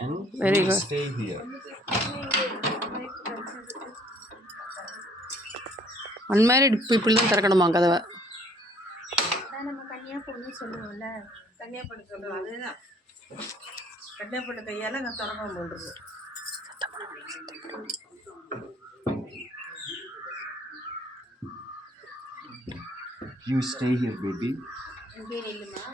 And Very you good. stay here. Unmarried people தான் திறக்கணுமா கதவை? நம்ம கன்னியா பொண்ணு சொல்லுவோம்ல, கன்னியா பொண்ணு சொல்லுவோம். அதுதான் கன்னியா பொண்ணு கையால் நான் திறக்க போடுறது. You stay here, baby. இங்கே நில்லுமா.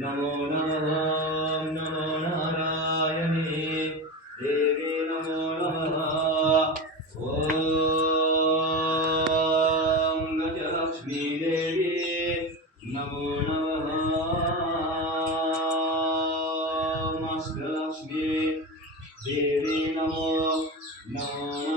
Namo Namo Narayani Devi Namo Namaha Om Gajalakshmi Devi Namo Namaha Mastalakshmi Devi Namo Namaha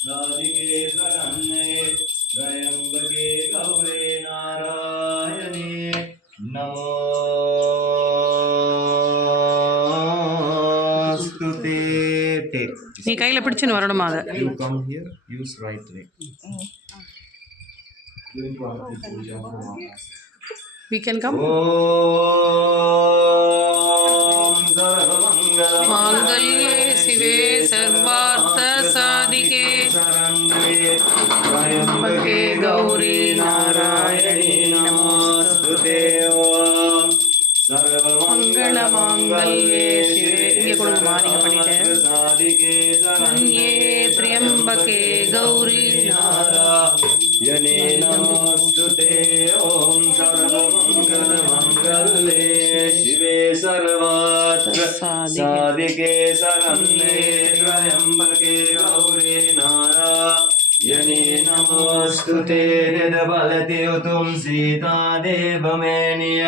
Sadike Saranne Trayambake Gaure Narayane Namostute. நீ கையில் பிடிச்சுன்னு வரணுமா அதை? You come here, use right leg. We can come. Om Mangalye Shive Sarvartha Sadike Trayambake Gauri Narayani Namostute. Om Mangala Mangalye Shive. இங்கே கொடுங்கம்மா, நீங்கள் பண்ணிட்டேன். சரண்யே த்ரியம்பகே கௌரி நாராயணே நமோஸ்துதே. ஓம் சர்வமங்கல மங்களே சிவே சர்வாத்ர சாதிகே சரண்யே த்ர்யம்பகே கௌரி நாராயணே நமோஸ்துதே. நிதபலதி உதும் சீதா தேவமேனிய